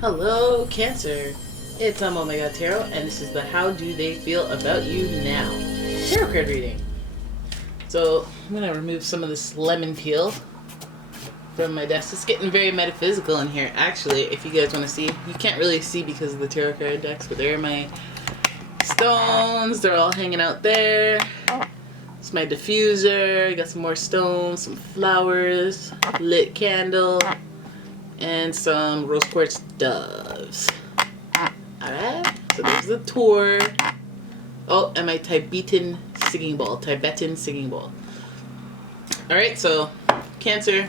Hello, Cancer. It's umomgtarot, and this is the How Do They Feel About You Now tarot card reading. So I'm gonna remove some of this lemon peel from my desk. It's getting very metaphysical in here. Actually, if you guys want to see, you can't really see because of the tarot card decks, but there are my stones. They're all hanging out there. It's my diffuser. I got some more stones, some flowers, lit candle, and some rose quartz doves. Alright, so there's the tour. Oh, and my Tibetan singing bowl. Alright, so Cancer,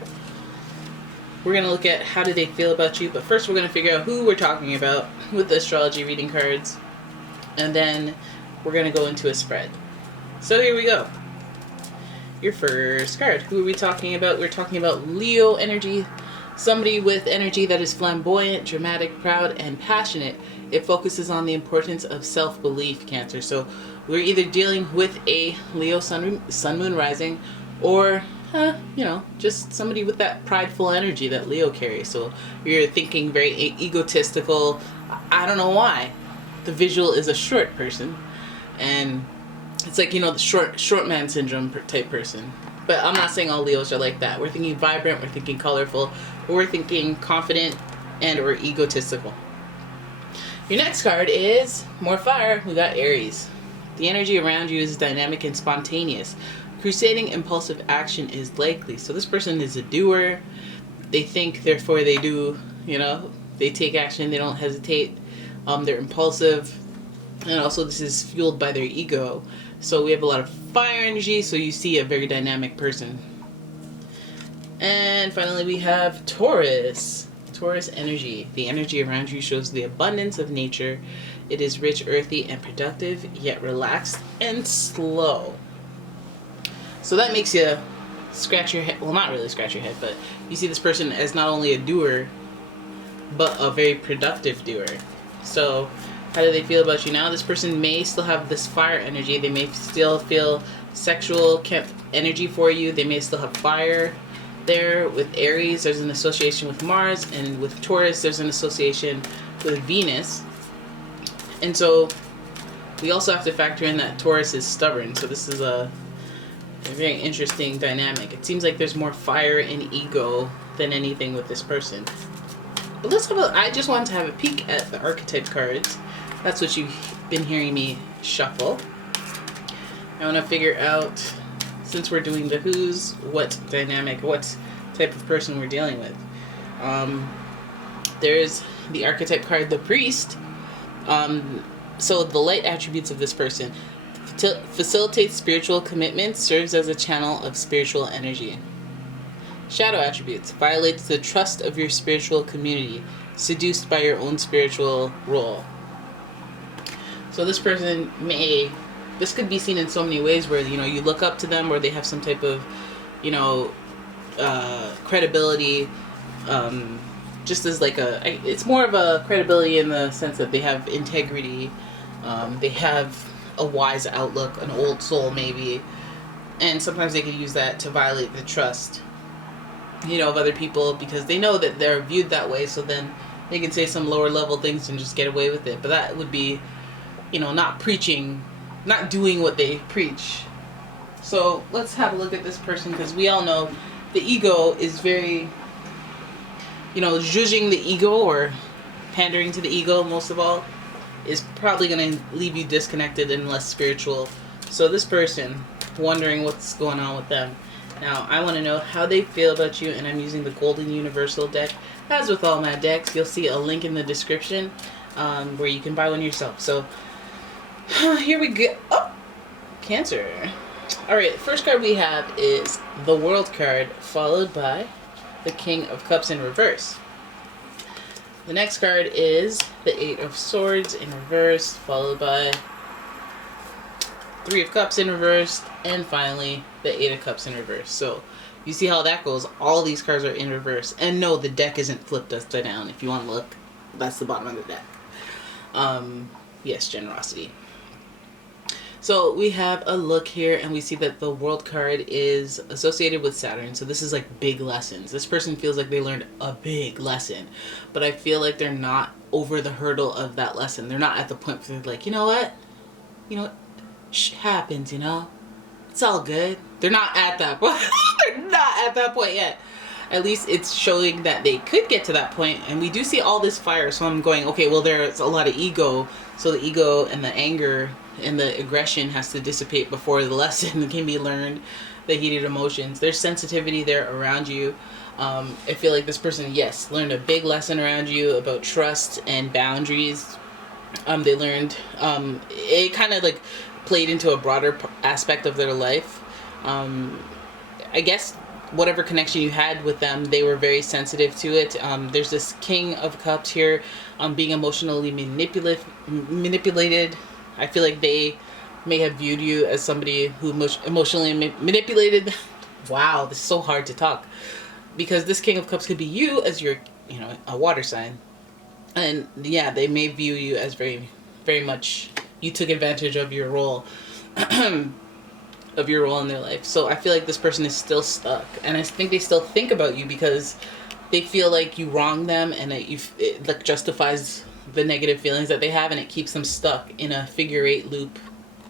we're going to look at how do they feel about you. But first we're going to figure out who we're talking about with the astrology reading cards. And then we're going to go into a spread. So here we go. Your first card. Who are we talking about? We're talking about Leo energy. Somebody with energy that is flamboyant, dramatic, proud, and passionate. It focuses on the importance of self-belief, Cancer. So we're either dealing with a Leo sun, moon rising, or, just somebody with that prideful energy that Leo carries. So you're thinking very egotistical. I don't know why. The visual is a short person. And it's like, the short man syndrome type person. But I'm not saying all Leos are like that. We're thinking vibrant, we're thinking colorful, we're thinking confident, and or egotistical. Your next card is more fire. We got Aries. The energy around you is dynamic and spontaneous. Crusading impulsive action is likely. So this person is a doer. They think, therefore they do. They take action, they don't hesitate. They're impulsive. And also this is fueled by their ego. So we have a lot of fire energy, so you see a very dynamic person. And finally we have Taurus. Taurus energy. The energy around you shows the abundance of nature. It is rich, earthy, and productive, yet relaxed and slow. So that makes you scratch your head. Well, not really scratch your head, but you see this person as not only a doer, but a very productive doer. So how do they feel about you now? This person may still have this fire energy. They may still feel sexual energy for you. They may still have fire there. With Aries, there's an association with Mars, and with Taurus, there's an association with Venus. And so we also have to factor in that Taurus is stubborn. So this is a very interesting dynamic. It seems like there's more fire and ego than anything with this person. But I just wanted to have a peek at the archetype cards. That's what you've been hearing me shuffle. I want to figure out, since we're doing the who's, what type of person we're dealing with. There's the archetype card, the priest. So the light attributes of this person: facilitates spiritual commitment, serves as a channel of spiritual energy. Shadow attributes: violates the trust of your spiritual community, seduced by your own spiritual role. So this person this could be seen in so many ways where, you look up to them, or they have some type of, credibility, just as like it's more of a credibility in the sense that they have integrity, they have a wise outlook, an old soul maybe, and sometimes they could use that to violate the trust, of other people, because they know that they're viewed that way, so then they can say some lower level things and just get away with it. But that would be, not preaching, not doing what they preach. So let's have a look at this person, because we all know the ego is very, judging the ego or pandering to the ego, most of all, is probably going to leave you disconnected and less spiritual. So this person, wondering what's going on with them. Now, I want to know how they feel about you, and I'm using the Golden Universal deck. As with all my decks, you'll see a link in the description where you can buy one yourself. So here we go. Oh, Cancer. Alright, the first card we have is the World card, followed by the King of Cups in reverse. The next card is the Eight of Swords in reverse, followed by Three of Cups in reverse, and finally the Eight of Cups in reverse. So you see how that goes. All these cards are in reverse. And no, the deck isn't flipped upside down. If you want to look, that's the bottom of the deck. Yes, generosity. So we have a look here, and we see that the World card is associated with Saturn. So this is like big lessons. This person feels like they learned a big lesson, but I feel like they're not over the hurdle of that lesson. They're not at the point where they're like, you know what? You know what? Shit happens, you know? It's all good. They're not at that point. They're not at that point yet. At least it's showing that they could get to that point, and we do see all this fire. So I'm going, okay, well, there's a lot of ego. So the ego and the anger and the aggression has to dissipate before the lesson can be learned. The heated emotions. There's sensitivity there around you. I feel like this person, yes, learned a big lesson around you about trust and boundaries. They learned, it kind of like played into a broader aspect of their life. I guess whatever connection you had with them, they were very sensitive to it. There's this King of Cups here, being emotionally manipulated. I feel like they may have viewed you as somebody who emotionally manipulated. Wow, this is so hard to talk. Because this King of Cups could be you as your, you know, a water sign. And yeah, they may view you as very, very much, you took advantage of your role. Of your role in their life. So I feel like this person is still stuck, and I think they still think about you because they feel like you wronged them, and that it like justifies the negative feelings that they have, and it keeps them stuck in a figure 8 loop,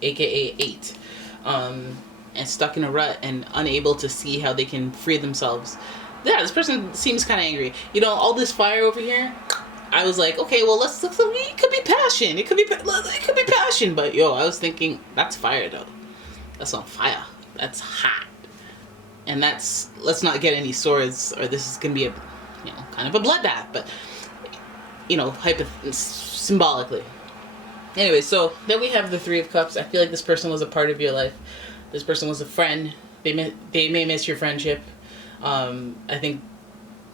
aka 8, and stuck in a rut and unable to see how they can free themselves. Yeah, this person seems kind of angry. You know, all this fire over here, I was like, okay, well, it could be passion. It could be passion, but yo, I was thinking that's fire though. That's on fire. That's hot. And let's not get any swords, or this is going to be kind of a bloodbath, but, symbolically. Anyway, so then we have the Three of Cups. I feel like this person was a part of your life. This person was a friend. They may miss your friendship. I think,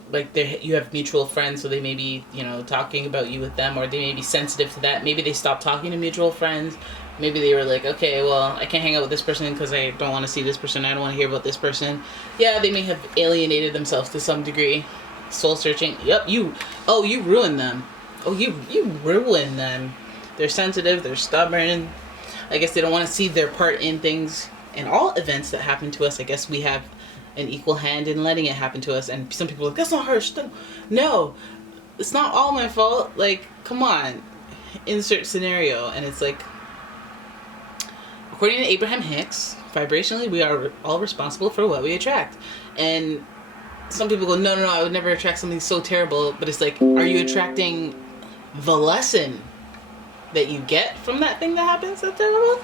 like, you have mutual friends, so they may be, talking about you with them, or they may be sensitive to that. Maybe they stopped talking to mutual friends. Maybe they were like, okay, well, I can't hang out with this person because I don't want to see this person. I don't want to hear about this person. Yeah, they may have alienated themselves to some degree. Soul searching. Yep, you ruined them. Oh, you ruined them. They're sensitive. They're stubborn. I guess they don't want to see their part in things. And all events that happen to us, I guess we have an equal hand in letting it happen to us. And some people are like, that's not harsh. No, it's not all my fault. Like, come on. Insert scenario. And it's like, according to Abraham Hicks, vibrationally, we are all responsible for what we attract. And some people go, no, I would never attract something so terrible. But it's like, are you attracting the lesson that you get from that thing that happens that's terrible?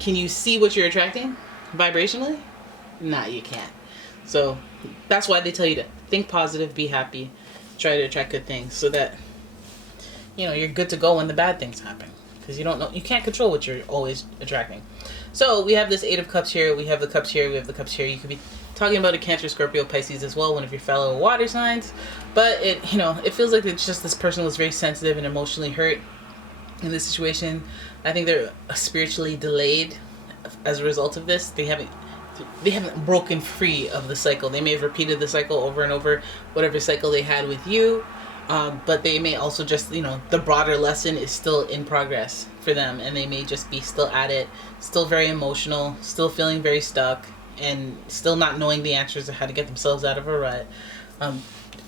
Can you see what you're attracting vibrationally? Nah, you can't. So that's why they tell you to think positive, be happy, try to attract good things, so that you're good to go when the bad things happen. Because you can't control what you're always attracting. So we have this Eight of Cups here, we have the Cups here, we have the Cups here. You could be talking about a Cancer, Scorpio, Pisces as well, one of your fellow water signs. But it feels like it's just this person was very sensitive and emotionally hurt in this situation. I think they're spiritually delayed as a result of this. They haven't broken free of the cycle. They may have repeated the cycle over and over, whatever cycle they had with you. But they may also just, the broader lesson is still in progress for them, and they may just be still at it, still very emotional, still feeling very stuck, and still not knowing the answers to how to get themselves out of a rut,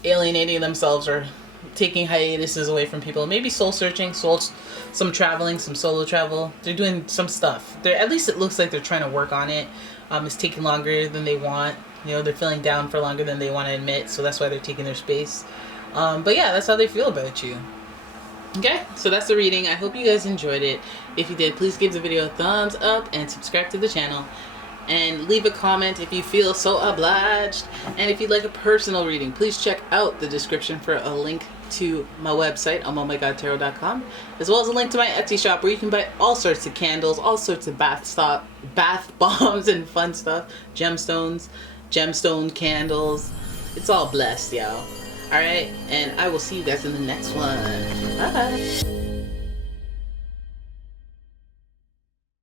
alienating themselves or taking hiatuses away from people, maybe soul searching, some traveling, some solo travel. They're doing some stuff. At least it looks like they're trying to work on it. It's taking longer than they want. They're feeling down for longer than they want to admit, so that's why they're taking their space. But yeah, that's how they feel about you. Okay, so that's the reading. I hope you guys enjoyed it. If you did, please give the video a thumbs up and subscribe to the channel. And leave a comment if you feel so obliged. And if you'd like a personal reading, please check out the description for a link to my website, umomgtarot.com, as well as a link to my Etsy shop where you can buy all sorts of candles, all sorts of bath bombs and fun stuff, gemstone candles. It's all blessed, y'all. Alright, and I will see you guys in the next one. Bye-bye.